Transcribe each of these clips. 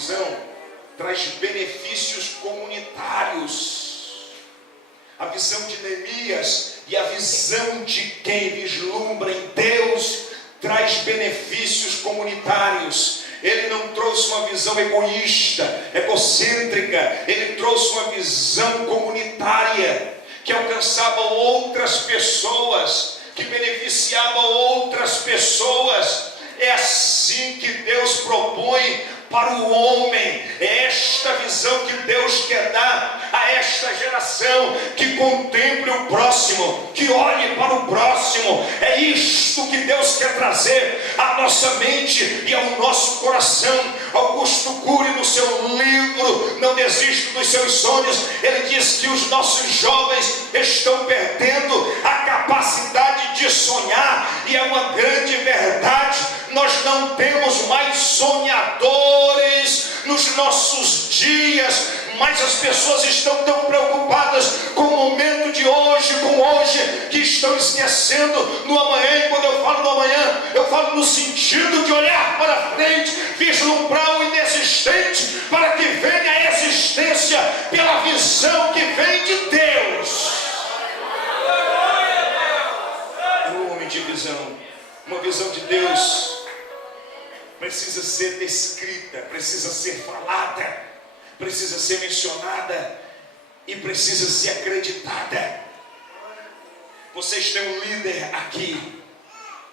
visão traz benefícios comunitários. A visão de Neemias e a visão de quem vislumbra em Deus traz benefícios comunitários. Ele não trouxe uma visão egoísta, egocêntrica. Ele trouxe uma visão comunitária, que alcançava outras pessoas, que beneficiava outras pessoas. É assim que Deus propõe para o homem. É esta visão que Deus quer dar a esta geração, que contemple o próximo, que olhe para o próximo. É isto que Deus quer trazer à nossa mente e ao nosso coração. Augusto Cury, no seu livro Não Desista dos Seus Sonhos, ele diz que os nossos jovens estão perdendo a capacidade de sonhar, e é uma grande verdade. Nós não temos mais sonhadores nos nossos dias, mas as pessoas estão tão preocupadas com o momento de hoje, que estão esquecendo no amanhã. E quando eu falo no amanhã, eu falo no sentido de olhar para frente, vislumbrar o inexistente, para que venha a existência pela visão que vem de Deus. É um homem de visão. Uma visão de Deus precisa ser descrita, precisa ser falada, precisa ser mencionada e precisa ser acreditada. Vocês têm um líder aqui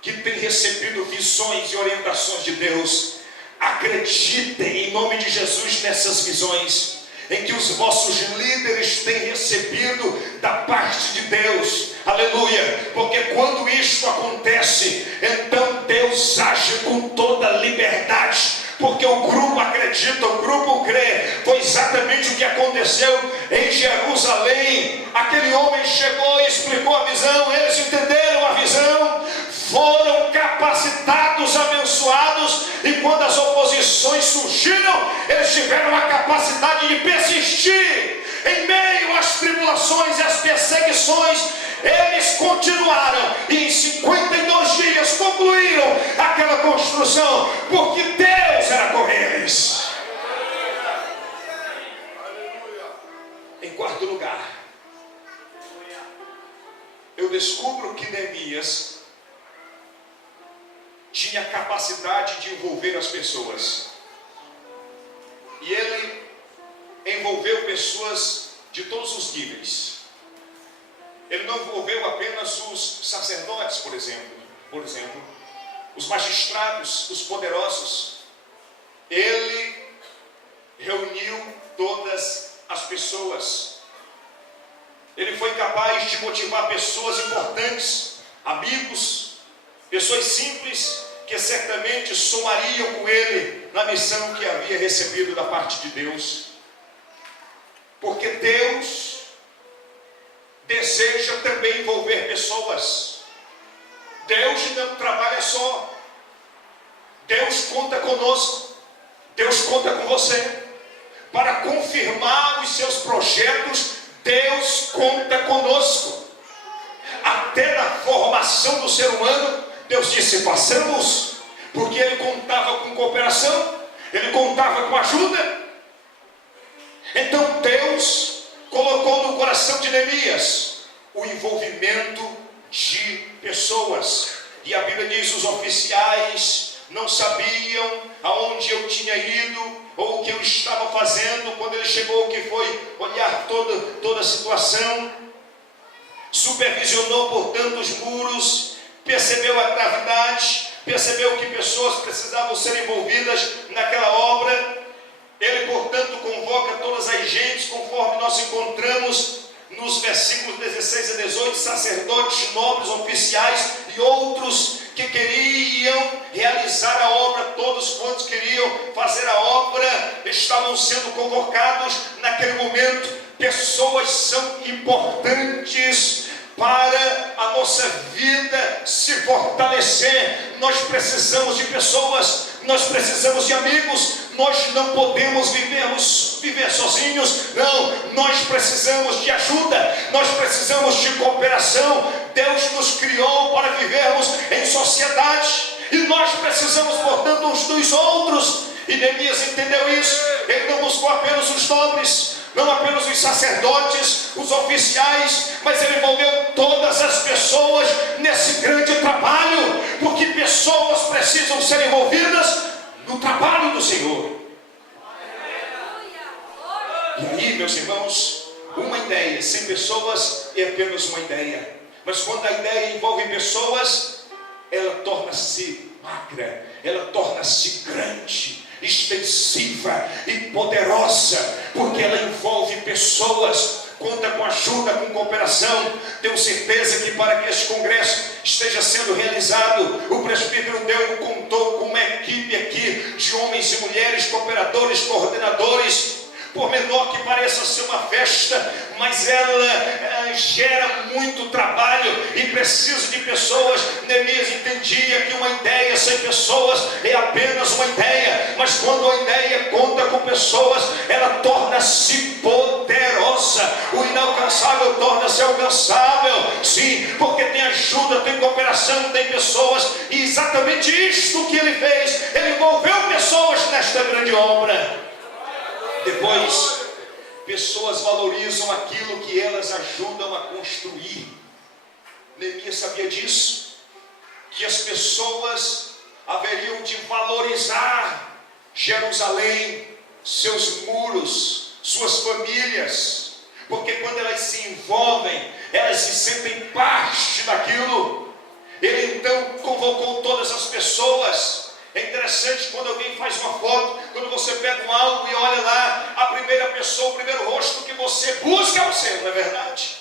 que tem recebido visões e orientações de Deus. Acreditem em nome de Jesus nessas visões, em que os vossos líderes têm recebido da parte de Deus. Aleluia! Porque quando isso acontece, então Deus age com toda liberdade, porque o grupo acredita, o grupo crê. Foi exatamente o que aconteceu em Jerusalém. Aquele homem chegou e explicou a visão, eles entenderam a visão, foram capacitados, abençoados, e quando as oposições surgiram, eles tiveram a capacidade de persistir em meio às tribulações e às perseguições. Eles continuaram e em 52 dias concluíram aquela construção, porque Deus era com eles. Em quarto lugar, eu descubro que Neemias tinha capacidade de envolver as pessoas, e ele envolveu pessoas de todos os níveis. Ele não envolveu apenas os sacerdotes, por exemplo, os magistrados, os poderosos. Ele reuniu todas as pessoas. Ele foi capaz de motivar pessoas importantes, amigos, pessoas simples, que certamente somariam com ele na missão que havia recebido da parte de Deus. Porque Deus deseja também envolver pessoas. Deus não trabalha só. Deus conta conosco. Deus conta com você. Para confirmar os seus projetos, Deus conta conosco. Até na formação do ser humano, Deus disse: façamos, porque Ele contava com cooperação, Ele contava com ajuda. Então Deus colocou no coração de Neemias o envolvimento de pessoas. E a Bíblia diz: os oficiais não sabiam aonde eu tinha ido ou o que eu estava fazendo. Quando ele chegou, que foi olhar toda a situação, supervisionou, portanto, os muros, percebeu a gravidade, percebeu que pessoas precisavam ser envolvidas naquela obra. Ele, portanto, convoca todas as gentes, conforme nós encontramos nos versículos 16 a 18, sacerdotes, nobres, oficiais e outros que queriam realizar a obra. Todos quantos queriam fazer a obra estavam sendo convocados naquele momento. Pessoas são importantes para a nossa vida se fortalecer. Nós precisamos de pessoas, nós precisamos de amigos. Nós não podemos viver sozinhos, não. Nós precisamos de ajuda, nós precisamos de cooperação. Deus nos criou para vivermos em sociedade, e nós precisamos, portanto, uns dos outros. E Neemias entendeu isso. apenas os nobres, não apenas os sacerdotes, os oficiais, mas ele envolveu todas as pessoas nesse grande trabalho, porque pessoas precisam ser envolvidas no trabalho do Senhor. E aí, meus irmãos, uma ideia sem pessoas é apenas uma ideia, mas quando a ideia envolve pessoas, ela torna-se magra, ela torna-se grande, extensiva e poderosa, porque ela envolve pessoas, conta com ajuda, com cooperação. Tenho certeza que para que este congresso esteja sendo realizado, o presbítero Deu contou com uma equipe aqui de homens e mulheres, cooperadores, coordenadores. Por menor que pareça ser uma festa, mas ela gera muito trabalho e precisa de pessoas. Neemias entendia que uma ideia sem pessoas é apenas uma ideia, mas quando a ideia conta com pessoas, ela torna-se poderosa. O inalcançável torna-se alcançável, sim, porque tem ajuda, tem cooperação, tem pessoas, e exatamente isto que ele fez, ele envolveu pessoas nesta grande obra. Depois, pessoas valorizam aquilo que elas ajudam a construir. Neemias sabia disso, que as pessoas haveriam de valorizar Jerusalém, seus muros, suas famílias, porque quando elas se envolvem, elas se sentem parte daquilo. Ele então convocou todas as pessoas. É interessante quando alguém faz uma foto, quando você pega um álbum e olha lá, a primeira pessoa, o primeiro rosto que você busca é o seu, não é verdade?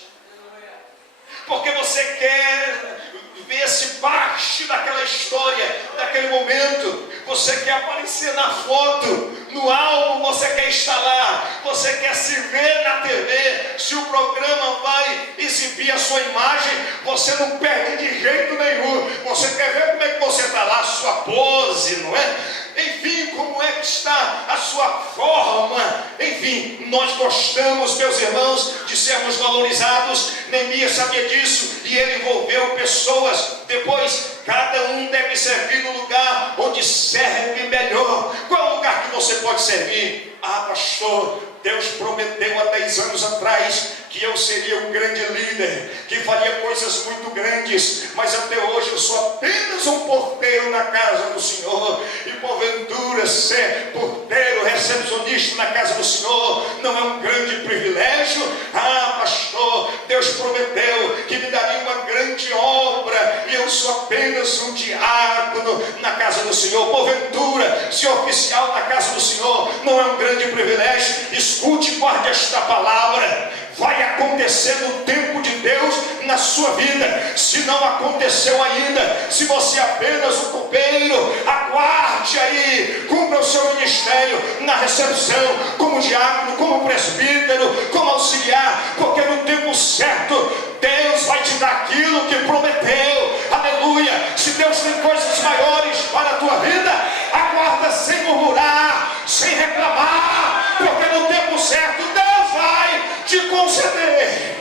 Porque você quer ver-se parte daquela história, daquele momento. Você quer aparecer na foto, no álbum, você quer estar lá, você quer se ver na TV. Se o programa vai exibir a sua imagem, você não perde de jeito nenhum. Você quer ver como é que você está lá, a sua pose, não é? Enfim, como é que está a sua forma? Enfim, nós gostamos, meus irmãos, de sermos valorizados. Neemias sabia disso e ele envolveu pessoas. Depois, cada um deve servir no lugar onde serve melhor. Qual é o lugar que você pode servir? Ah, pastor, Deus prometeu há 10 anos atrás que eu seria um grande líder, que faria coisas muito grandes, mas até hoje eu sou apenas um porteiro na casa do Senhor. E porventura ser porteiro, recepcionista na casa do Senhor não é um grande privilégio? Ah, pastor, Deus prometeu que me daria uma grande obra e eu sou apenas um diácono na casa do Senhor. Porventura ser oficial na casa do Senhor não é um grande privilégio? Escute e guarde esta palavra. Vai acontecer no tempo de Deus na sua vida. Se não aconteceu ainda, se você é apenas um copeiro, aguarde aí, cumpra o seu ministério na recepção, como diácono, como presbítero, como auxiliar, porque no tempo certo Deus vai te dar aquilo que prometeu. Aleluia! Se Deus tem coisas maiores para a tua vida, aguarda sem murmurar, sem reclamar, porque no tempo certo Deus vai te conceder.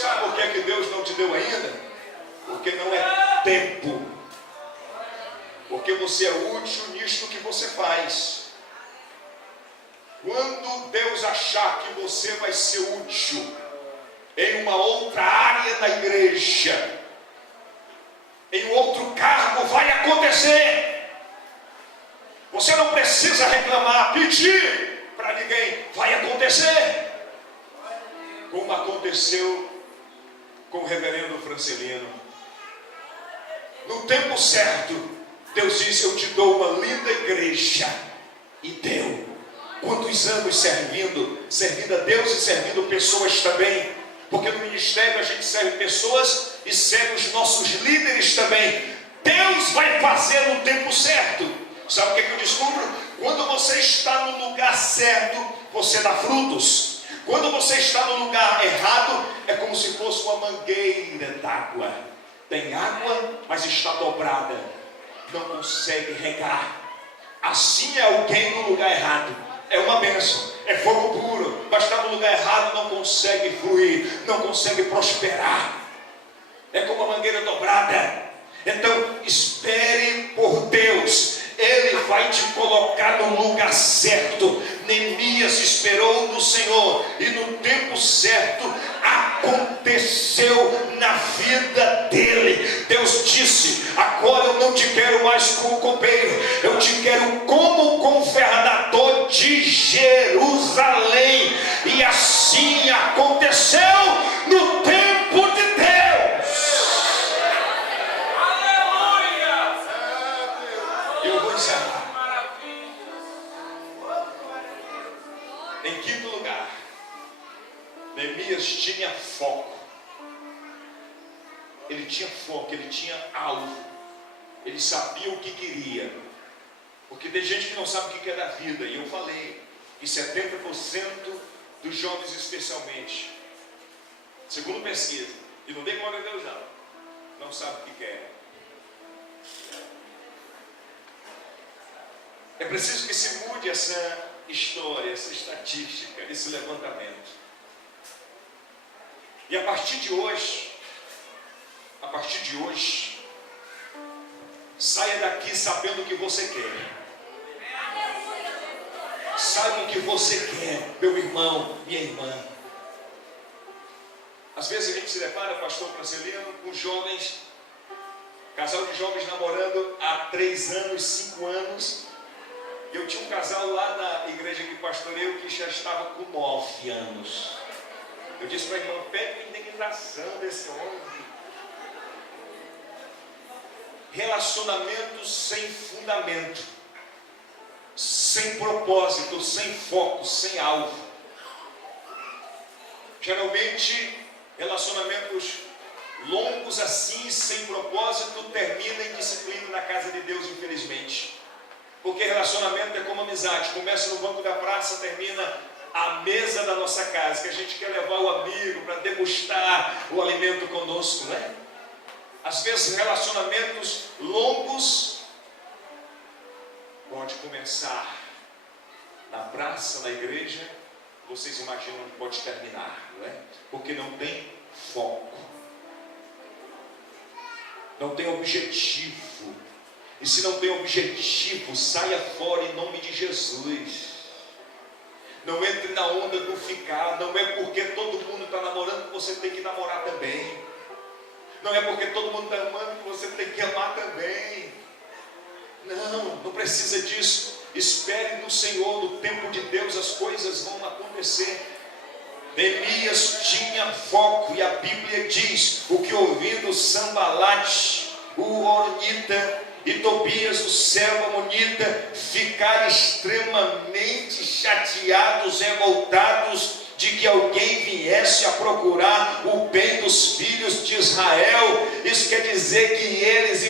Sabe por que Deus não te deu ainda? Porque não é tempo. Porque você é útil nisto que você faz. Quando Deus achar que você vai ser útil em uma outra área da igreja, em outro cargo, vai acontecer. Você não precisa reclamar, pedir para ninguém, vai acontecer. Como aconteceu com o reverendo Francelino. No tempo certo, Deus disse: eu te dou uma linda igreja. E deu. Quantos anos servindo a Deus e servindo pessoas também. Porque no ministério a gente serve pessoas e serve os nossos líderes também. Deus vai fazer no tempo certo. Sabe o que eu descubro? Quando você está no lugar certo, você dá frutos. Quando você está no lugar errado, é como se fosse uma mangueira d'água. Tem água, mas está dobrada. Não consegue regar. Assim é alguém no lugar errado. É uma bênção, é fogo puro, mas está no lugar errado, não consegue fluir, não consegue prosperar. É como uma mangueira dobrada. Então, espere por Deus. Ele vai te colocar no lugar certo. Neemias esperou no Senhor e no tempo certo aconteceu na vida dele. Deus disse: agora eu não te quero mais como copeiro, eu te quero como governador de Jerusalém. E assim aconteceu no tempo de Deus. Aleluia! Eu vou encerrar. Em quinto lugar, Neemias tinha foco. Ele tinha foco, ele tinha alvo. Ele sabia o que queria. Porque tem gente que não sabe o que é da vida. E eu falei que 70% dos jovens especialmente, segundo pesquisa, e não dei glória a Deus não sabe o que quer. É preciso que se mude essa história, essa estatística, esse levantamento. E a partir de hoje, saia daqui sabendo o que você quer. Saiba o que você quer, meu irmão, minha irmã. Às vezes a gente se depara, pastor Francelino, com jovens, casal de jovens namorando há 3 anos, 5 anos. Eu tinha um casal lá na igreja que pastoreio que já estava com 9 anos. Eu disse para a irmã: pede a indenização desse homem. Relacionamentos sem fundamento, sem propósito, sem foco, sem alvo. Geralmente, relacionamentos longos assim, sem propósito, terminam em disciplina na casa de Deus, infelizmente. Porque relacionamento é como amizade, começa no banco da praça, termina à mesa da nossa casa, que a gente quer levar o amigo para degustar o alimento conosco, né? Às vezes relacionamentos longos pode começar na praça, na igreja, vocês imaginam onde pode terminar, não é? Porque não tem foco, não tem objetivo. E se não tem objetivo, saia fora em nome de Jesus. Não entre na onda do ficar. Não é porque todo mundo está namorando que você tem que namorar também. Não é porque todo mundo está amando que você tem que amar também. Não precisa disso. Espere no Senhor, no tempo de Deus as coisas vão acontecer. Neemias tinha foco, e a Bíblia diz: o que ouvindo Sambalate, o Horonita, e Tobias, o servo amonita, ficaram extremamente chateados, revoltados de que alguém viesse a procurar o bem dos filhos de Israel. Isso quer dizer que eles